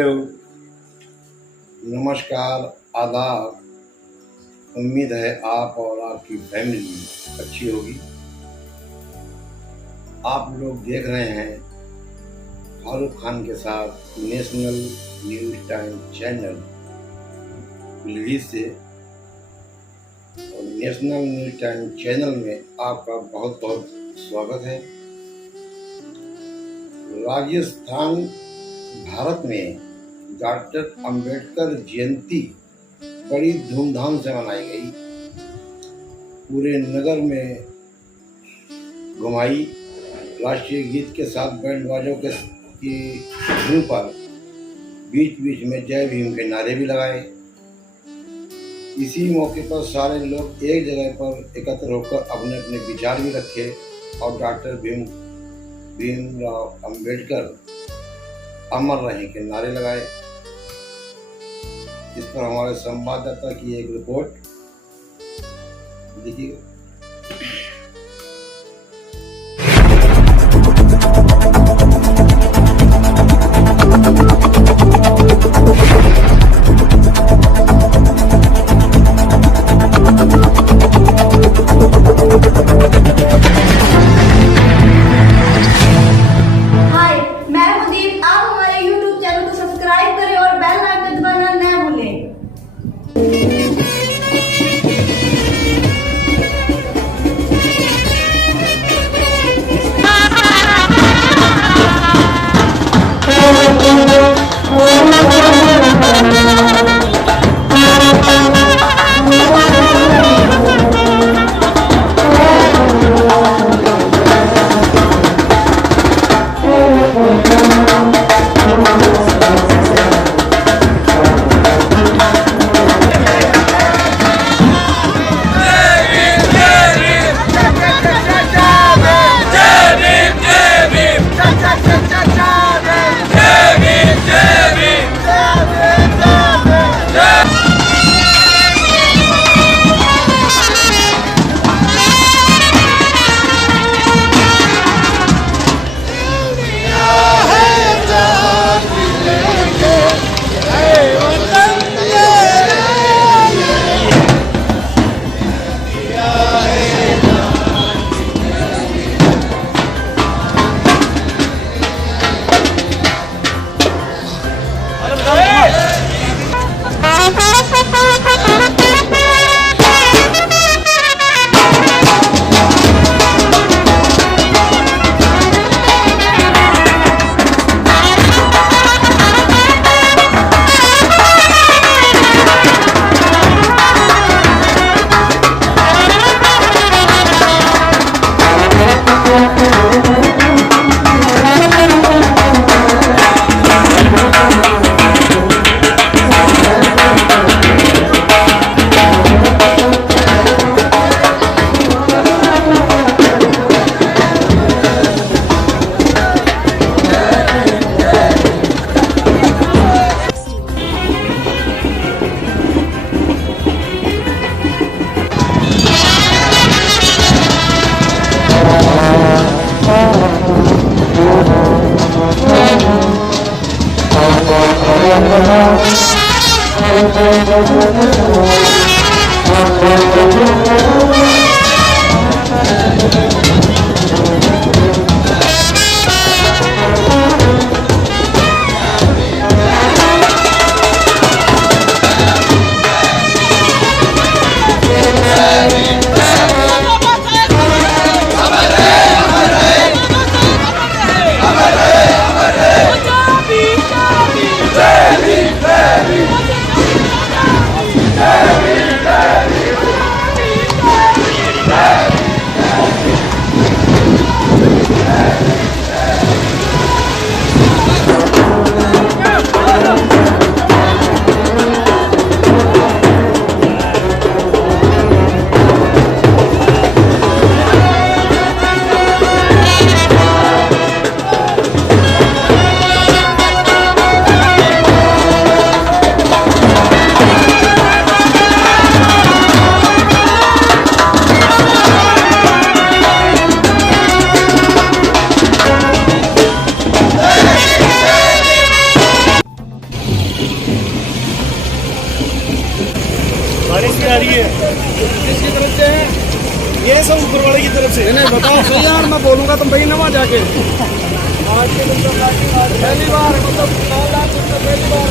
Hello, नमस्कार, आदाब। उम्मीद है आप और आपकी फैमिली अच्छी होगी। आप लोग देख रहे हैं फारूक खान के साथ national news time channel Pilibhit से। और नेशनल न्यूज़ टाइम चैनल में आपका बहुत बहुत स्वागत है। राजस्थान भारत में डॉक्टर अंबेडकर जयंती बड़ी धूमधाम से मनाई गई। पूरे नगर में घुमाई। राष्ट्रीय गीत के साथ बैंड बाजों की धुन पर बीच बीच में जय भीम के नारे भी लगाए। इसी मौके पर सारे लोग एक जगह पर एकत्र होकर अपने अपने विचार भी रखे और डॉक्टर भीमराव अंबेडकर अमर रहे के नारे लगाए। इस पर हमारे संवाददाता की एक रिपोर्ट देखिए। वहाँ जाके पहली बार मतलब 9 लाख पहली बार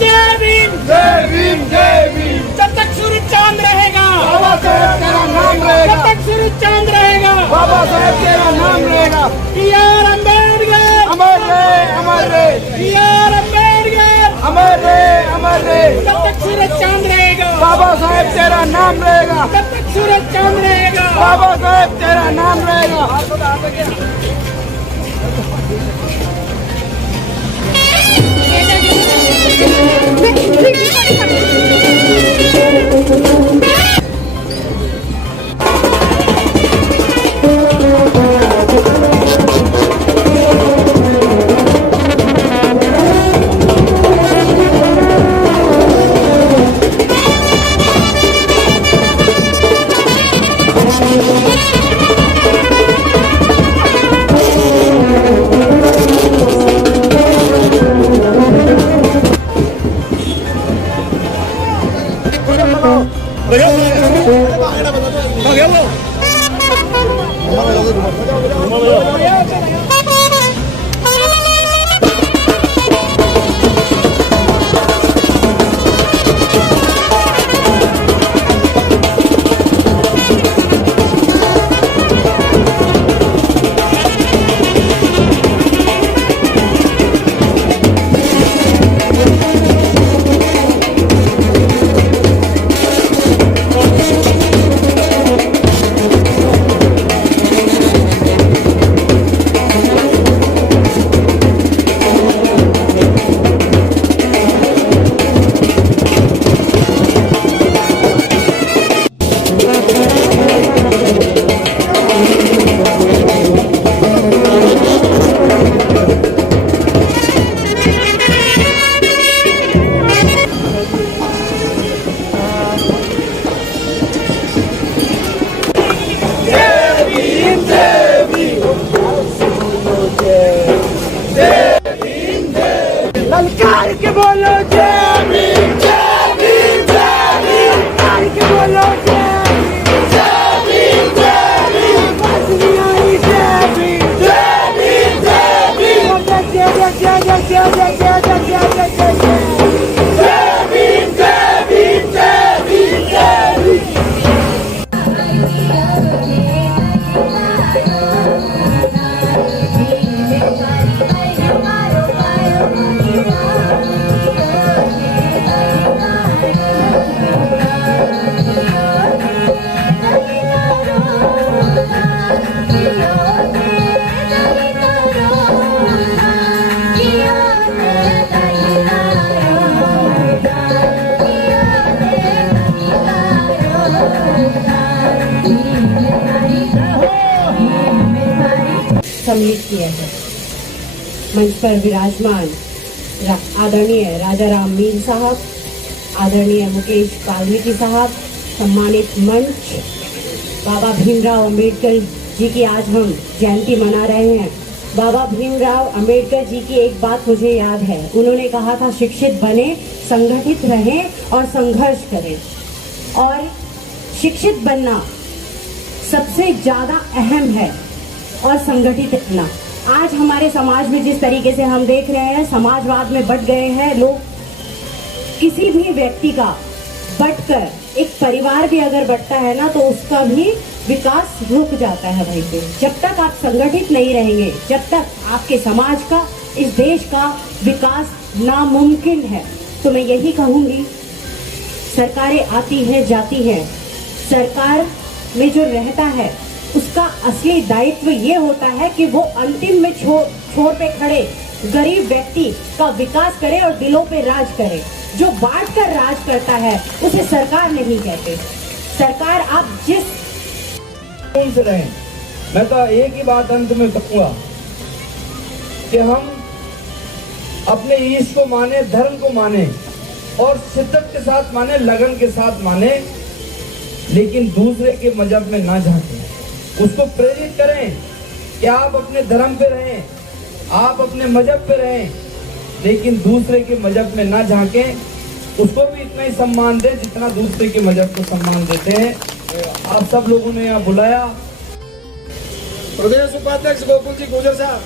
जय भीम जय भीम जय भीम। जब तक सूरज चांद रहेगा बाबा साहेब तेरा नाम जब रहेगा, तक सूरज चांद रहेगा बाबा साहेब तेरा नाम रहेगा। आर अम्बेडकर अमर रहे अमर रहे आर अम्बेडकर अमर रहे अमर रहे। जब तक सूरज चांद रहेगा बाबा साहेब तेरा नाम रहेगा, जब तक सूरज चांद रहेगा बाबा साहेब तेरा नाम रहेगा। ललकार के बोलो जय भीम जय भीम जय भीम ललकार के बोलो जय भीम जय भीम बसनियाई जय भीम जय भीम जय भीम जय जय जय जय जय जय जय जय जय जय जय जय भीम जय भीम जय भीम जय भीम। सम्मिलित किया है। मंच पर विराजमान आदरणीय राजा राम मीर साहब, आदरणीय मुकेश वाल्मीकि साहब, सम्मानित मंच, बाबा भीमराव अंबेडकर जी की आज हम जयंती मना रहे हैं। बाबा भीमराव अंबेडकर जी की एक बात मुझे याद है, उन्होंने कहा था शिक्षित बने, संगठित रहें और संघर्ष करें। और शिक्षित बनना सबसे ज्यादा अहम है और संगठित रहना। आज हमारे समाज में जिस तरीके से हम देख रहे हैं, समाजवाद में बट गए हैं लोग। किसी भी व्यक्ति का बटकर एक परिवार भी अगर बटता है ना, तो उसका भी विकास रुक जाता है भाई पे। जब तक आप संगठित नहीं रहेंगे, जब तक आपके समाज का, इस देश का विकास नामुमकिन है। तो मैं यही कहूंगी, सरकारें आती हैं जाती हैं, सरकार में जो रहता है उसका असली दायित्व ये होता है कि वो अंतिम में छोर पे खड़े गरीब व्यक्ति का विकास करे और दिलों पे राज करे। जो बांट कर राज करता है उसे सरकार नहीं कहते। सरकार आप जिस से रहें। मैं तो एक ही बात अंत में कहूंगा कि हम अपने ईश को माने, धर्म को माने और शिद्दत के साथ माने, लगन के साथ माने, लेकिन दूसरे के मजहब में ना झांकें। उसको प्रेरित करें कि आप अपने धर्म पे रहें, आप अपने मजहब पे रहें, लेकिन दूसरे के मजहब में ना झांके, उसको भी इतना ही सम्मान दे जितना दूसरे के मजहब को सम्मान देते हैं। आप सब लोगों ने यहाँ बुलाया। प्रदेश उपाध्यक्ष गोकुल जी गुजर साहब।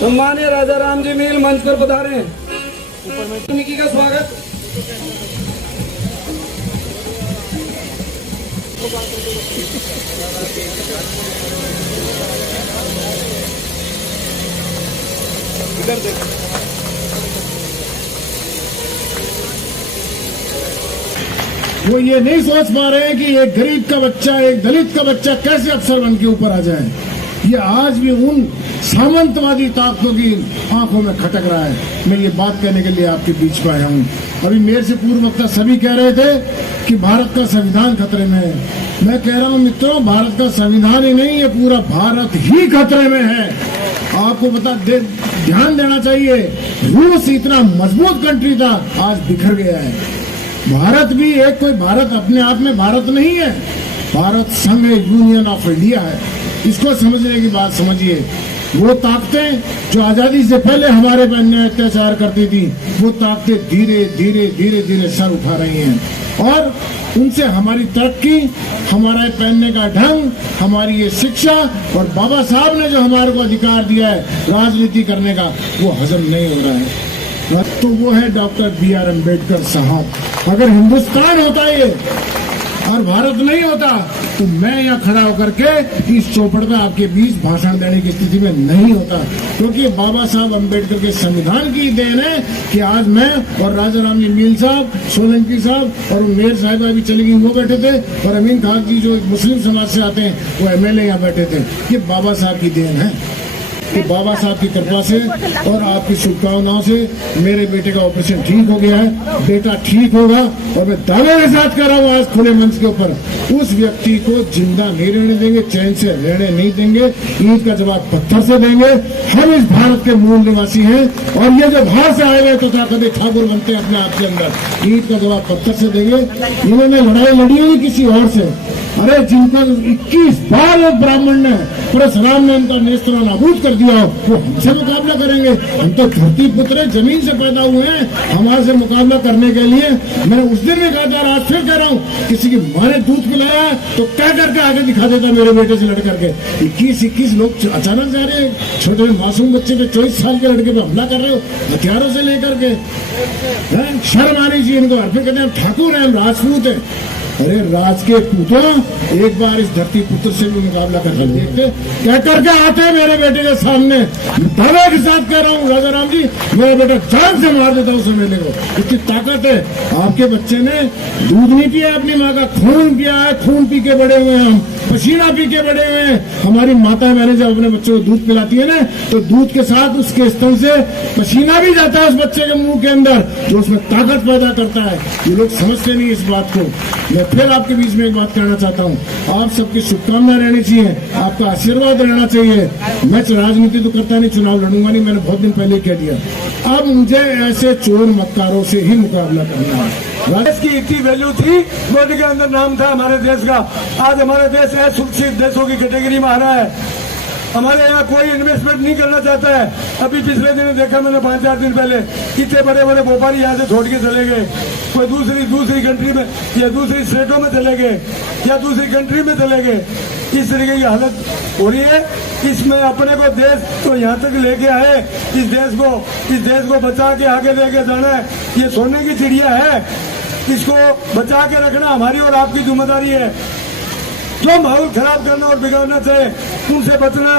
सम्मानीय राजा राम जी मील मंच पर पधारे। निकी का स्वागत। वो ये नहीं सोच पा रहे हैं कि एक गरीब का बच्चा, एक दलित का बच्चा कैसे अफसर बन के ऊपर आ जाए। ये आज भी उन सामंतवादी ताकतों की आंखों में खटक रहा है। मैं ये बात कहने के लिए आपके बीच में आया हूँ। अभी मेरे से पूर्व वक्ता सभी कह रहे थे कि भारत का संविधान खतरे में है। मैं कह रहा हूँ मित्रों, भारत का संविधान ही नहीं, ये पूरा भारत ही खतरे में है। आपको ध्यान देना चाहिए। रूस इतना मजबूत कंट्री था, आज बिखर गया है। भारत भी एक कोई भारत अपने आप में भारत नहीं है। भारत संघ यूनियन ऑफ इंडिया है। इसको समझने की बात समझिए। वो ताकतें जो आजादी से पहले हमारे पर अन्याय अत्याचार करती थी, वो ताकतें धीरे धीरे धीरे धीरे सर उठा रही हैं और उनसे हमारी तरक्की, हमारा पहनने का ढंग, हमारी ये शिक्षा और बाबा साहब ने जो हमारे को अधिकार दिया है राजनीति करने का, वो हजम नहीं हो रहा है। तो वो है डॉक्टर B.R. अम्बेडकर साहब। अगर हिंदुस्तान होता ये और भारत नहीं होता, तो मैं यहाँ खड़ा होकर के इस चौपड़ में आपके बीच भाषण देने की स्थिति में नहीं होता, क्योंकि बाबा साहब अम्बेडकर के संविधान की देन है कि आज मैं और राजा राम जी मील साहब, सोलंकी साहब और मेयर साहिबा भी चली गई, वो बैठे थे, और अमीन खान जी जो मुस्लिम समाज से आते हैं वो MLA यहाँ बैठे थे। ये बाबा साहब की देन है। तो बाबा साहब की कृपा से और आपकी शुभकामनाओं से मेरे बेटे का ऑपरेशन ठीक हो गया है। बेटा ठीक होगा और मैं दावे के साथ कर रहा हूँ आज खुले मंच के ऊपर, उस व्यक्ति को जिंदा नहीं रहने देंगे, चैन से रहने नहीं देंगे। ईंट का जवाब पत्थर से देंगे। हम इस भारत के मूल निवासी हैं और ये जो बाहर से आए हुए तथाकथित ठाकुर बनते हैं अपने आप के अंदर, ईंट का जवाब पत्थर से देंगे। इन्होंने लड़ाई लड़ी हुई किसी और से। अरे जिनका 21 बार एक ब्राह्मण ने, परशुराम ने उनका नेस्त्र नाबूद कर दिया, वो हमसे मुकाबला करेंगे? हम तो धरती पुत्र जमीन से पैदा हुए हैं। हमारे से मुकाबला करने के लिए मैंने उस दिन भी कहा था, आज फिर कह रहा हूँ, किसी की माँ ने दूध पिलाया तो कह करके आगे दिखा देता मेरे बेटे से लड़ करके। 21 लोग अचानक जा रहे हैं, छोटे मासूम बच्चे पे 24 साल के लड़के पे हमला कर रहे हो हथियारों से लेकर के। शर्म आनी चाहिए इनको। फिर कहते हैं ठाकुर है, हम राजपूत है। अरे राज के पूतों, एक बार इस धरती पुत्र से भी मुकाबला कर देखते, कह करके आते हैं मेरे बेटे के सामने। दावे के साथ कह रहा हूँ राजा राम जी, मेरा बेटा जान से मार देता हूँ मेले को। इतनी ताकत है। आपके बच्चे ने दूध नहीं पिया अपनी माँ का, खून पिया है। खून पी के बड़े हुए हैं हम, पसीना पी के बड़े हुए हैं। हमारी माता बहनें जब अपने बच्चों को दूध पिलाती है ना, तो दूध के साथ उसके स्तन से पसीना भी जाता है उस बच्चे के मुंह के अंदर, जो उसमें ताकत पैदा करता है। ये लोग समझते नहीं इस बात को। मैं फिर आपके बीच में एक बात कहना चाहता हूँ, आप सबकी शुभकामना रहनी चाहिए, आपका आशीर्वाद रहना चाहिए। मैं राजनीति तो करता नहीं, चुनाव लड़ूंगा नहीं, मैंने बहुत दिन पहले कह दिया। अब मुझे ऐसे चोर मक्कारों से ही मुकाबला करना है। देश की इतनी वैल्यू थी, मोदी के अंदर नाम था हमारे देश का। आज हमारे देश असुरक्षित देशों की कैटेगरी में आ रहा है। हमारे यहाँ कोई इन्वेस्टमेंट नहीं करना चाहता है। अभी पिछले दिन देखा मैंने 5-4 दिन पहले, कितने बड़े बड़े व्यापारी यहाँ से छोड़ के चले गए। कोई दूसरी कंट्री में या दूसरी स्टेटों में चले गए या दूसरी कंट्री में चले गए। इस तरीके की हालत हो रही है। इसमें अपने को देश तो यहाँ तक लेके आए, इस देश को बचा के आगे लेके जाना है। ये सोने की चिड़िया है, इसको बचा के रखना हमारी और आपकी जिम्मेदारी है। जो माहौल खराब करना और बिगाड़ना चाहे उनसे बचना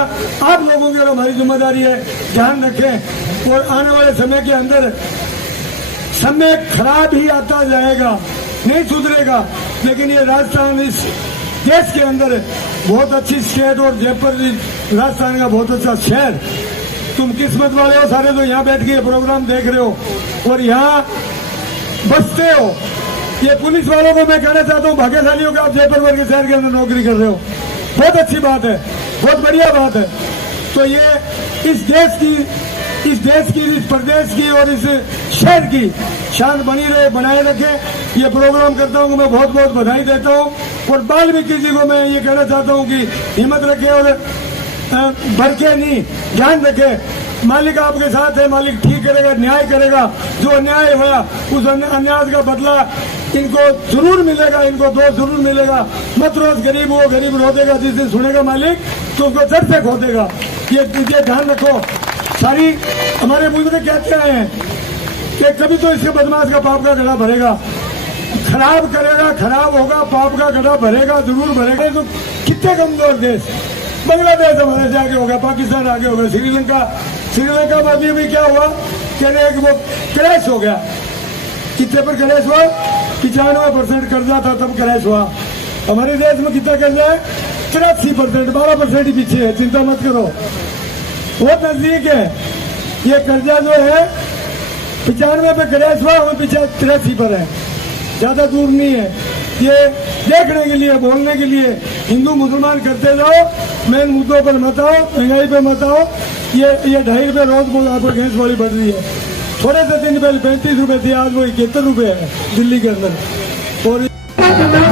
आप लोगों की और हमारी जिम्मेदारी है। ध्यान रखें। और आने वाले समय के अंदर समय खराब ही आता जाएगा, नहीं सुधरेगा। लेकिन ये राजस्थान इस देश के अंदर बहुत अच्छी स्टेट और जयपुर राजस्थान का बहुत अच्छा शहर। तुम किस्मत वाले हो सारे, तो यहाँ बैठ के प्रोग्राम देख रहे हो और यहाँ बसते हो। ये पुलिस वालों को मैं कहना चाहता हूँ, भाग्यशाली हो कि आप जयपुर वर्ग शहर के अंदर नौकरी कर रहे हो। बहुत अच्छी बात है, बहुत बढ़िया बात है। तो ये इस देश की इस देश की, इस प्रदेश की और इस शहर की शान बनी रहे, बनाए रखे। ये प्रोग्राम करता हूँ, मैं बहुत बहुत बधाई देता हूँ। और वाल्मीकि जी को मैं ये कहना चाहता हूँ कि हिम्मत रखे और भड़के नहीं, ध्यान रखे। मालिक आपके साथ है, मालिक ठीक करेगा, न्याय करेगा। जो अन्याय हुआ उस अन्याय का बदला इनको जरूर मिलेगा, इनको दोष जरूर मिलेगा। मत रोज गरीब वो गरीब रो देगा, जिस दिन सुनेगा मालिक तो उसको जड़ से खो देगा। ये ध्यान रखो। सारी हमारे बुजुर्ग कहते हैं कि कभी तो इसके बदमाश का पाप का गला भरेगा, खराब करेगा, खराब होगा, पाप का गला भरेगा, जरूर भरेगा। तो कितने कमजोर देश, बांग्लादेश हमारे से आगे हो गया, पाकिस्तान आगे हो गया, श्रीलंका में अभी क्या हुआ, कह रहे हैं कि वो क्रैश हो गया। कितने पर क्रैश हुआ? 95% कर्जा था तब क्रैश हुआ। हमारे देश में कितना कर्जा है? 83%, 12% ही पीछे है। चिंता मत करो, बहुत नजदीक है। ये कर्जा जो है 95 पे क्रैश हुआ, हम पीछे 83 पर है, ज्यादा दूर नहीं है। ये देखने के लिए, बोलने के लिए हिंदू मुसलमान करते जाओ, मेन मुद्दों पर मत आओ, महंगाई पे मत आओ। ये 2.5 रुपये रोज आपको गैस वाली बढ़ रही है। थोड़े से दिन पहले 35 रुपए थी, आज वो 71 रुपए है दिल्ली के अंदर। और हर